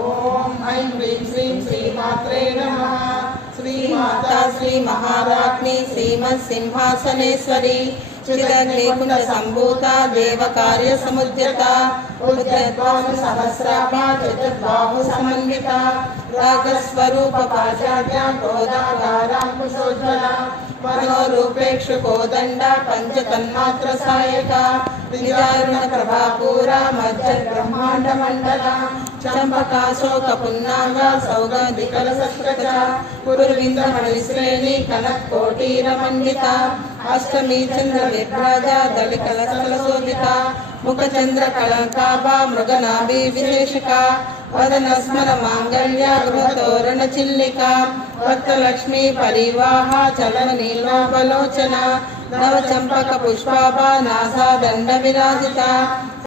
ओम ऐं ह्रीं श्रीं श्रीमात्रे नमः। श्रीमाता श्री महाराज्ञी श्रीमत्सिंहासनेश्वरी चिदग्निकुंड संभूता देवकार्य समुद्यता उद्यद्भानु सहस्राभा चतुर्बाहु समन्विता रागस्वरूप पाशाढ्या क्रोधागारां कुशोज्ज्वला मनोरूपेक्षु कोदंडा पंचतन्मात्र सायका विदारुण प्रभापूरा मध्य ब्रह्मांड मंडला चंपकाशोक पुन्नागा सौगंधिकलसस्कृता कुरुविंदमणिश्रेणी कनकोटीरमण्डिता अष्टमी चंद्र विभ्राजा दलिकलसलशोभिता मुखचंद्र कलंकाभा मृगनाभि विशेषका वदन स्मर मांगल्या गृहतोरण चिल्लिका भक्तलक्ष्मी परिवाहा चलन नीलोपलोचना नव चंपक पुष्पाभा नासा दंड विराजिता